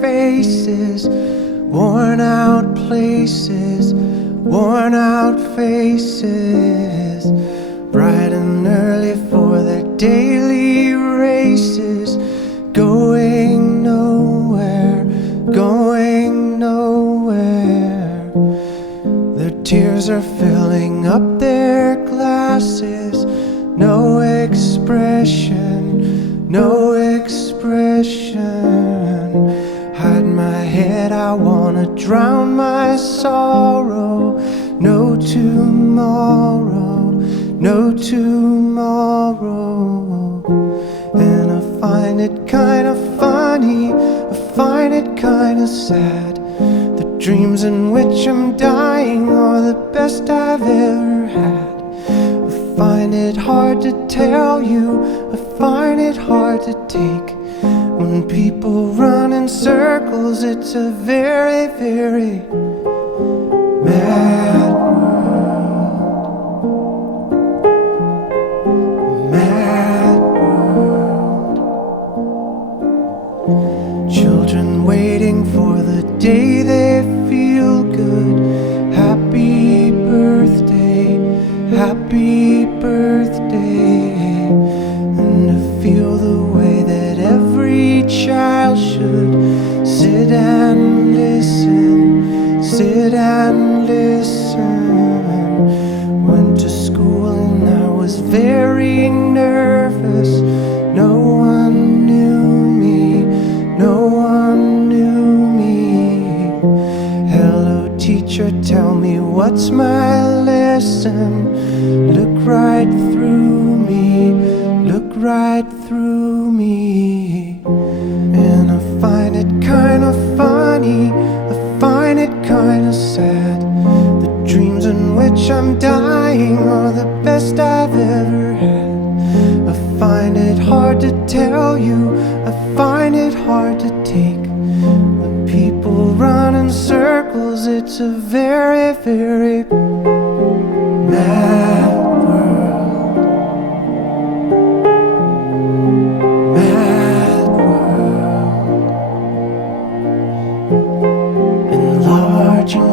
faces, worn out places, worn out faces, bright and early for their daily races, going nowhere, going nowhere. Their tears are filling up their glasses, no expression, no expression. Hide my head, I wanna drown my sorrow. No tomorrow, no tomorrow. And I find it kinda funny, I find it kinda sad. The dreams in which I'm dying are the best I've ever had. I find it hard to tell you, I find it hard to take. When people run in circles, it's a very, very mad world. Mad world. Children waiting for the day they feel good. Happy birthday, happy birthday. And to feel the way that every child should sit and listen, sit and listen. Went to school and I was very nervous. No one knew me, no one knew me. Hello teacher, tell me what's my lesson. Look right through me, look right through me. And I find it kinda funny, I find it kinda sad. The dreams in which I'm dying are the best I've ever had. I find it hard to tell you, I find it hard to take. When people run in circles, it's a very, very mad world. Mad world. Enlarging